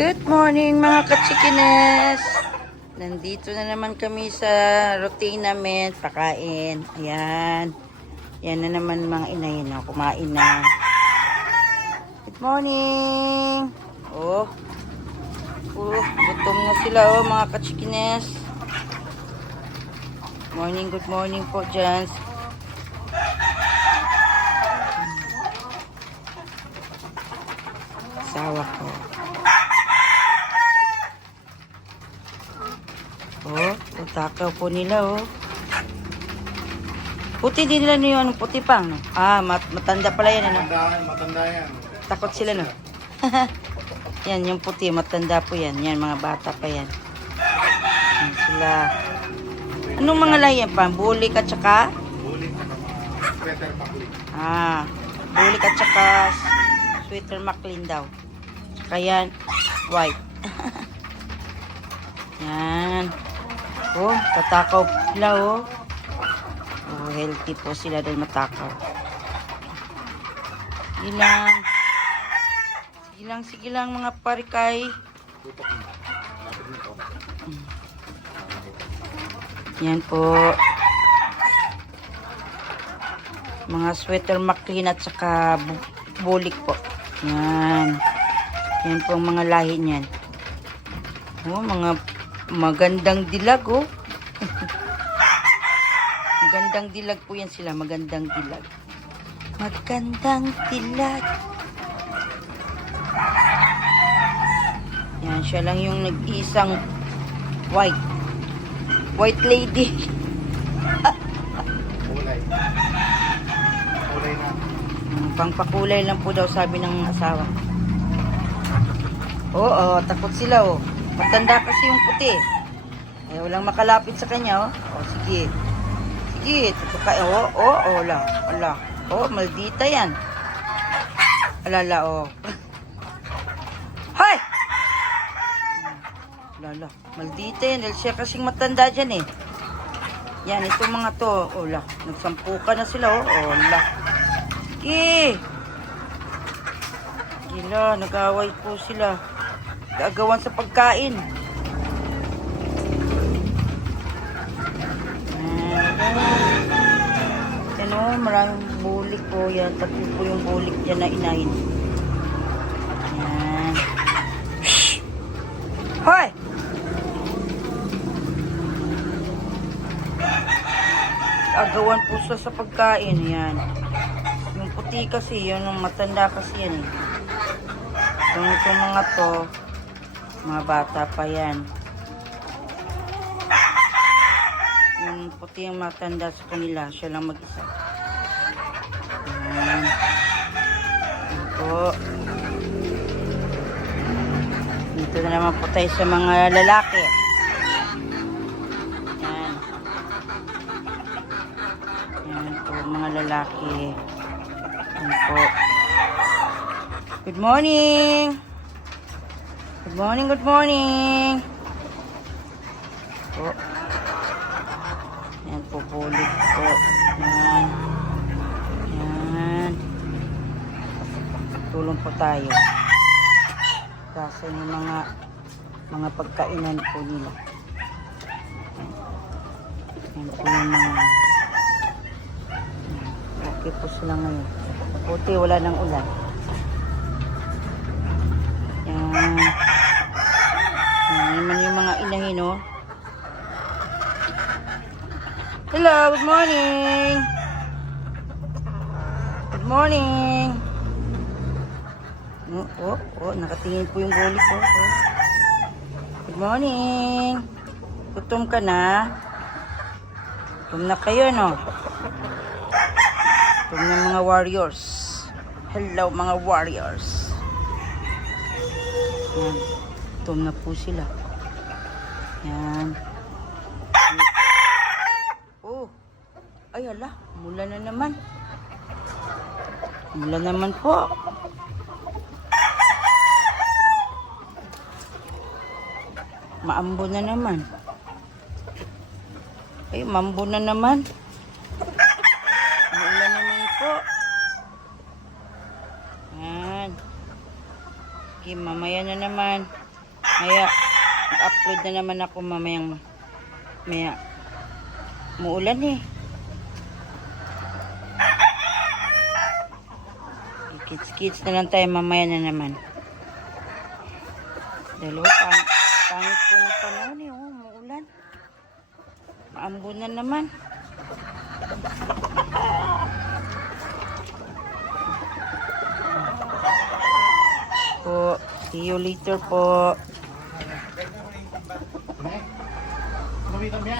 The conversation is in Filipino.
Good morning mga kachikines! Nandito na naman kami sa routine namin, pakain. Ayan. Yan na naman mga inay na, kumain na. Good morning! Gutom na sila mga kachikines. Good morning po dyan. Asawa ko. Takaw po nila Puti din nila yung puti pang. Matanda pala yan. Matanda yan. Takot sila Yan, yung puti, matanda po yan. Yan, mga bata pa yan. Yan sila. Anong mga layan pa? Bulik at saka? Bulik at sweater maclean. Bulik at saka sweater maclean daw. Saka yan, white. Yan. Tatakaw sila healthy po sila dahil matakaw. Sige lang mga parikay. Yan po. Mga sweater maclean at saka bulik po. Yan. Yan po ang mga lahi niyan. Mga magandang dilag Magandang dilag po yan sila. Magandang dilag. Magandang dilag. Yan, siya lang yung nag-iisang white lady. Kulay na. Pangpakulay lang po daw sabi ng asawa. Takot sila Matanda kasi yung puti. Walang makalapit sa kanya sige. Sige, maldita yan. Alala, Hay! Alala, maldita yan. Dahil siya kasing matanda dyan Yan, itong mga to. Nagsampukan na sila, Sige. Gila, nag-away po sila. Gagawan sa pagkain. Maraming bulik po yan. Tatlo po yung bulik dyan na inahin. Yan. Shhh! Hoy! Agawan po siya sa pagkain. Yan. Yung puti kasi, yun yung matanda kasi yan Itong mga to, mga bata pa yan. Yung puti yung matanda sa kanila, siya lang mag-isa. Yan po. Dito na naman po tayo sa mga lalaki. Yan. Yan po, mga lalaki. Yan po. Good morning! Good morning, good morning! Yan po, bulik po. Yan. Yan. Tulong po tayo. Kasi yung mga pagkainan po nila. Yan po yung mga okay po sila ngayon. Puti, wala nang ulan. Yan. Yan naman yung mga inahin, Hello, good morning. Good morning. Nakatingin po yung bulik ko. Good morning. Gutom ka na? Gutom na kayo, Gutom na mga warriors. Hello, mga warriors. Yan. Gutom na po sila. Yan. Ay, mula na naman. Mula naman po. Maambo na naman. Ay, mambo na naman. Mula naman po. Yan. Okay, mamaya na naman. Maya, upload na naman ako mamayang maya. Muulan eh. Kids na lang tayo mamaya na naman. Dalo, pangit po ng panahon eh. Oh, muulan. Maambon na naman. Po, see you later po. Kumitam yan.